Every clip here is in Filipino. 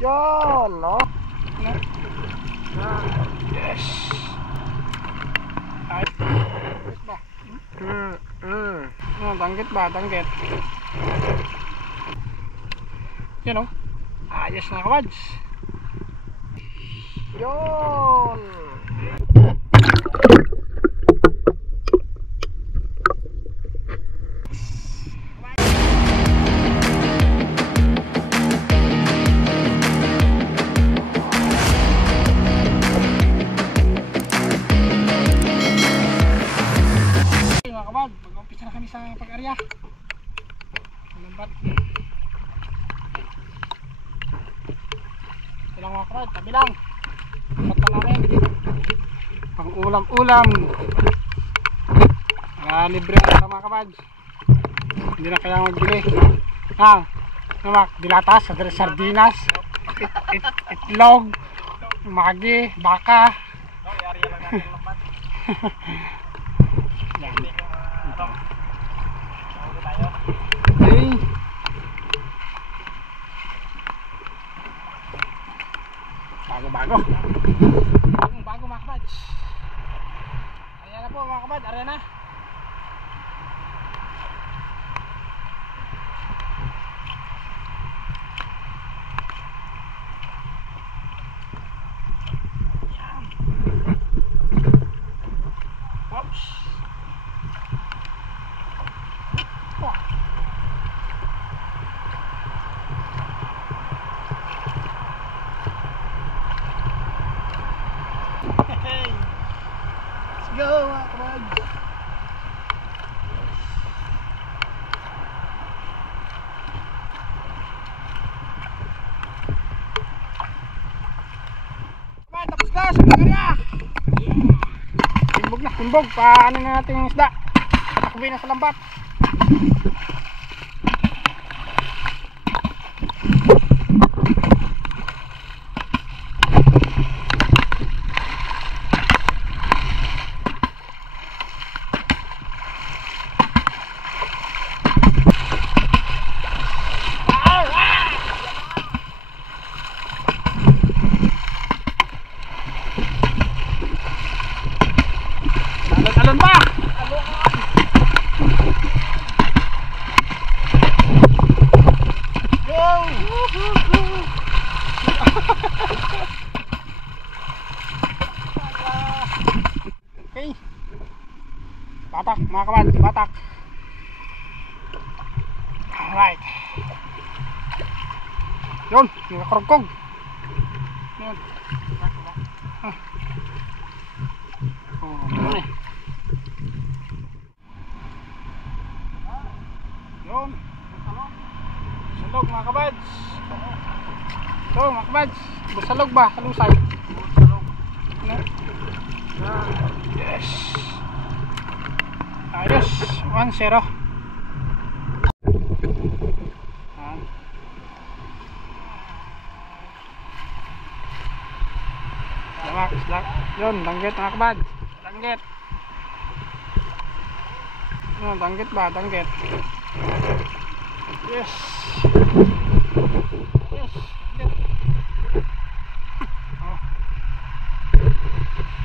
Yan, no? No? Yes. Ay. Danggit ba? Danggit ba? Danggit. Yan o. Ayos na kawads. Yan. Mag-umpisa na kami sa pag-arya. Lambat. Ilang mga kabad, tabi lang. Lambat na namin. Pang ulam-ulam. Libre na mga kabad. Hindi na kaya magbili. Namak, dilatas, sardinas, itlog, magi, baka. Arya lang natin lambat. Yan. Tayo. Okay. Bago mga kabads. Ayan na po mga kabad, ayan na. Yan. Oops. Let's go mga kabads. Tapos na sa pag-arya. Timbog. Paano na natin yung isda? Patakbuhin na sa lambat. Alon ba? Go! Okay. Batak mga kabad, batak. Alright. Yun, nakakurugkog. Yun. Yun eh. Yun. Salog mga kabads. So mga kabads, busalog ba? Salusay. Busalog. Yes. Ayos. 1-0. Yun, danggit mga kabads. Danggit. Yun, danggit ba? Danggit. Yes. Yes. Oh.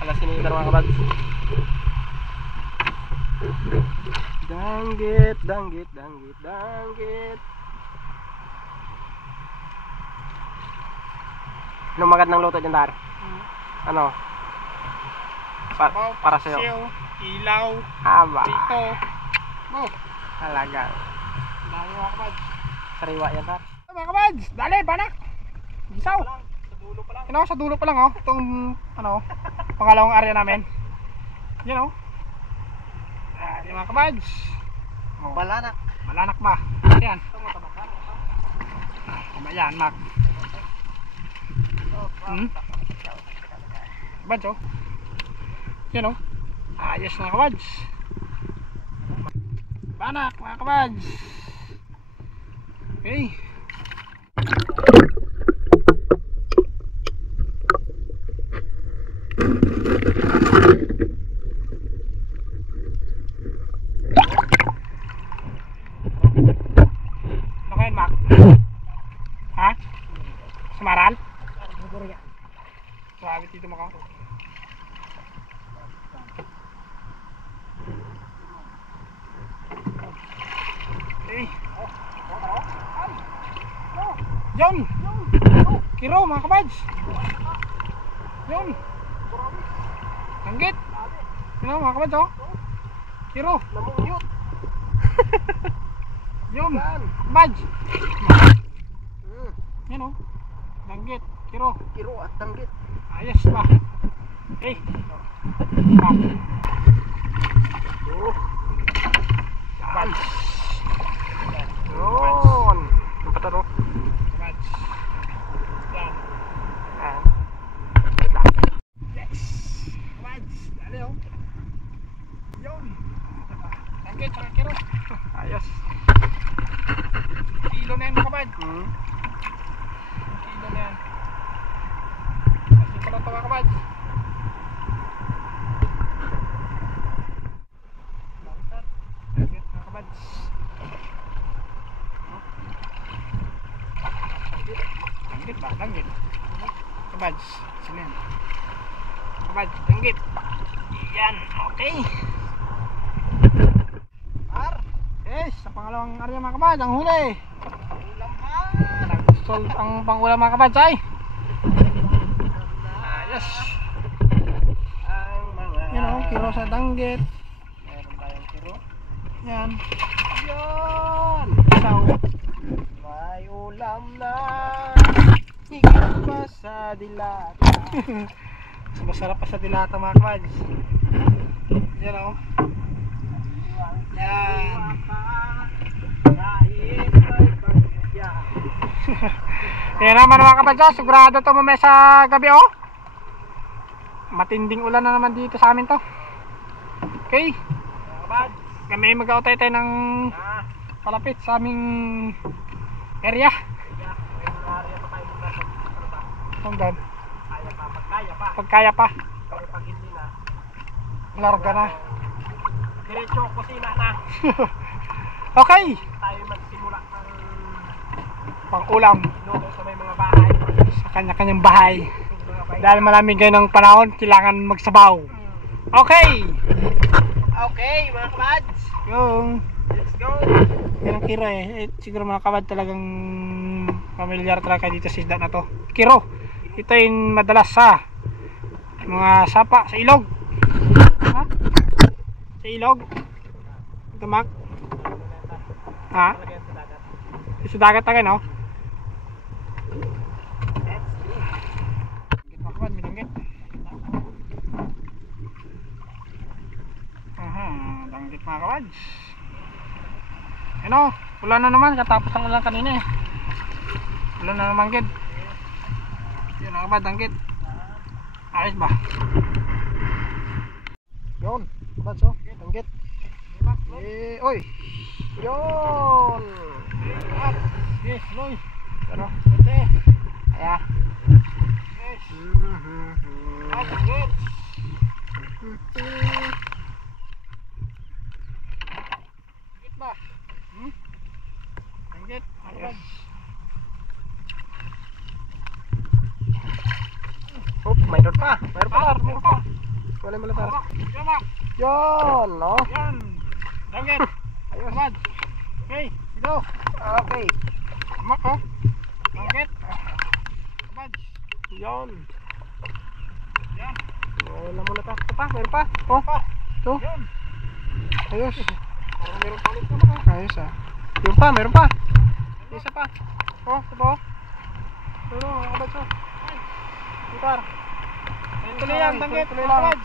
Alas sinitar mga kabad. Danggit. Anong magad ng luto dyan, Dar? Ano? Para sa'yo. Siyo, ilaw, Haba. prito. Go. Talaga. Dali mga kabads. Sariwa yan, Dar. Mga kabads, dali, banak. Gisaw. Sa dulo pa lang. Yun o, sa dulo pa lang o. Itong, pangalawang area namin. Yun o. Dali mga kabads. Balanak. Malanak ba? Yan. Yan, Mac. Kabads o. Yun o. Ayos na kabads. Banak mga kabads. Okay. Ano kayo, Mac? Ha? Sumaral? Sabi dito maka. Okay. Yon! Kiro mga kabads! Yon! Tanggit! Yun mga kabads oh! Kiro! Namuyot. Yon! Kabads! Yan oh! Tanggit! Kiro! Kiro at tanggit. Ayos ba? Okay! Back! Kabads! Yun. Yung pataro. Kabads! Yan! Yan. Good luck. Yes! Kabads! Dali oh! Yon! Tanggit! Saka kiro! Ayos. Kilo na yan mga kabads! Kilo na yan. Kasi pala ito mga kabads. Tanggit mga kabads. Tanggit ba? Tanggit. Kabads. Sino yan? Kabads. Tanggit. Yan. Okay. Yes. Sa pangalawang area mga kabads. Ang huli. Nag-solve ang pangulam mga kabads ay. Ayos. Ang mga... Yan o. Kiro sa tanggit. Meron tayong kiro. Yan. Yun. Isaw. May ulam na. Higit pa sa dilata. Masarap pa sa dilata mga kabads. Yan o. Yan. Kahit may pagkakya. Yan naman mga kabads. Sigurado to mamaya sa gabi o. Matinding ulan na naman dito sa amin to. Okay. Kabad. Kami mag-autay tayo ng palapit sa aming area. May mga area pa tayo muna. Ano ba? Hanggang Kaya pa. Pagkaya pa. pagkaya pa. Pero pag hindi na. Larga na. Diretso kusina na. Okay. Tayo magsimula ng Pang ulam luto sa may mga bahay. sa kanya-kanyang bahay. Mga bahay. Dahil maraming ganong panahon, kailangan magsabaw. Okay. Okay, mga kabads. Yung Let's go. yan ang kiro eh. Siguro mga kabad talagang familiar talaga dito sa isda na to. Kiro. Ito yung madalas sa mga sapa sa ilog. Ha? Sa ilog. Tumak. Ha? Lagyan sa dagat. Sa dagat tayo no? Let's go. Git mga kabad, minanggit. Aha, danggit mga kabad. Ano, wala na naman, katapos ang ulan kanina eh. Wala na naman gid. Yun mga kabad, danggit. Ayos ba? Yun. Kabad so. Tanggit. Eh, oy. Yun. Yes, loy. Pero, ate. Kaya. Yes. Mhm. Danggit. Danggit ba? Danggit, mga kabad. Hop, mayroon pa. Mayroon pa. Meron pa. Wala mo lang. Yan ba? Yun, no? Yan. Danggit. Ayos. Kabad. Okay, ito. Okay. Mak oh. Danggit. Kabad. Yun. Yan. Wala mo na pa. Ito pa, mayroon pa. Oh, ito. Yan. Ayos. Parang meron pa ulit naman ah. Ayos ah. Yun pa, mayroon pa. Isa pa. Oh, ito pa. Ano, mga kabatso. Itar. Tuloy yan, danggit. Tuloy lang. Kabad.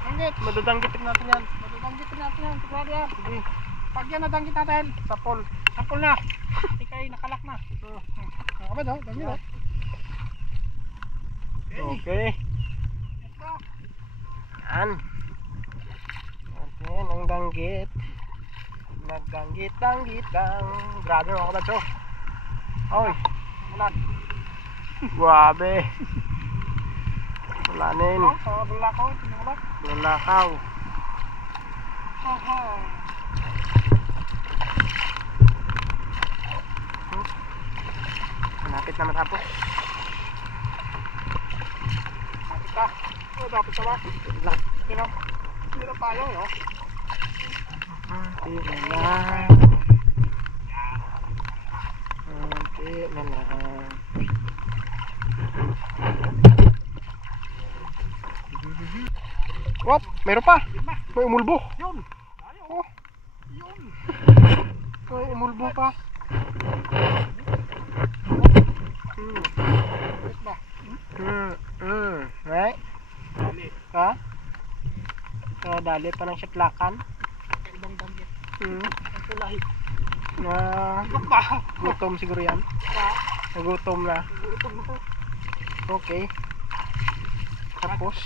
Danggit. Madadanggitin natin yan. Danggit natin yan. Sigurado yan. Sige. Pag yan nadanggit natin, Sapol. sampol na. Ikay nakalak na. Kabad oh, danggit oh. Okay. Ito. Yan. Yan ang danggit. Nagdanggit-danggit lang. Grabe mga kabatso. Oy. Ulan. Grabe. Ulanin. Oh, sa bulakaw, tinulak. Lulakaw. Aha. Malapit na matapos. ka. Dapat sa ba? Hindi na payong, no? Kunti na lang. Kunti na lang. What? Meron pa? May umulbo. Yun. Oh. Yun. May umulbo pa. Ba? Right? Dali. Ha? Dali pa ng sitlakan. Ibang danggit. Ang kulay. Na Ito ba? gutom siguro yan. Nagutom na. Gutom na ko. Okay. Tapos,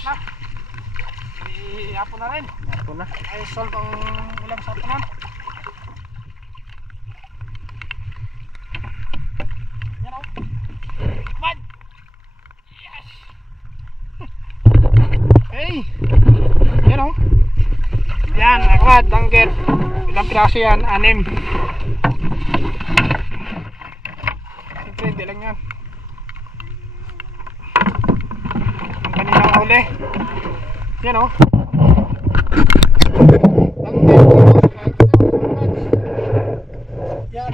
Ihapon na rin. ito na. Ay, solve ang ulam sa tanan. Yan o. Man! Yes! Hey! Yan o. Yan, nakwad, danggit. Ilang piraso yan? 6. Siyempre, hindi lang yan. Ang kaninang huli. Yan o. Yan.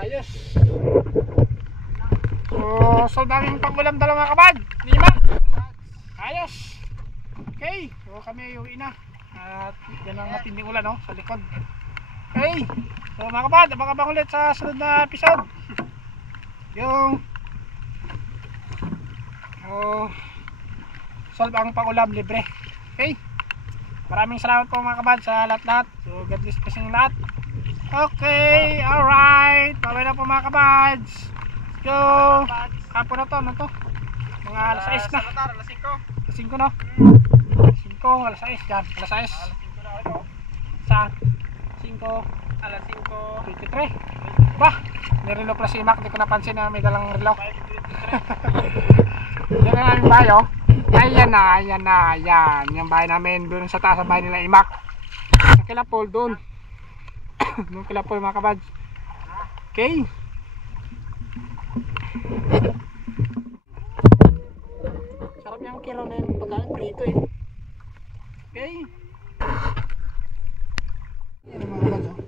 Ayos. So daming pangulam dala mga kabad. 5. Ayos. Okay. So kami uwi na. At yan ang matinding ulan, no? Sa likod. Okay. So mga kabad, abang-abang ulit sa sunod na episode. Yung solve ang pangulam libre. Okay. Maraming salamat po mga kabad sa lahat-lahat. So God bless po sa inyo lahat. Okay, alright. Bye na po mga kabads. Let's go. Hapon na to, ano to? Mga alas 6 na. Alas 5. Alas 5 no? 5, alas 6 dyan. Alas 6. Saan? 5. Alas 5. 23. Bah, may relo pala si Mac. Hindi ko napansin na may dalang relo. Yan na namin bahay, oh. Ayan na, ayan na, ayan. Yung bahay namin doon sa taas ang bahay nila Imak. Sa Kilapol doon. Doon Kilapol mga kabads. Okay. Sarap yung kilo na yung pagkain prito eh. Okay. Yan ang mga kabads, oh.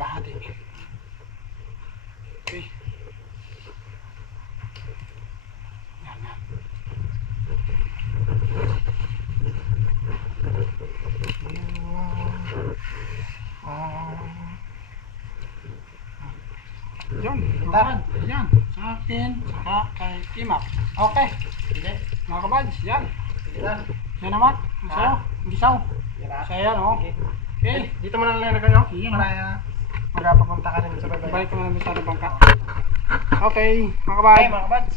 Bahati. Okay. Yan. Yan. Yan. Sa akin. Saka kay Imak. Okay. Sige. Mga kabads. Yan. Yan naman. Sa'yo. Gisaw. Sa'yo, no? Okay. Dito mo na lang na kayo. Yan. Para magpapunta ka rin sa babay. Balik ko na namin sa bangka. Okay, mga kabads. Okay, mga kabads.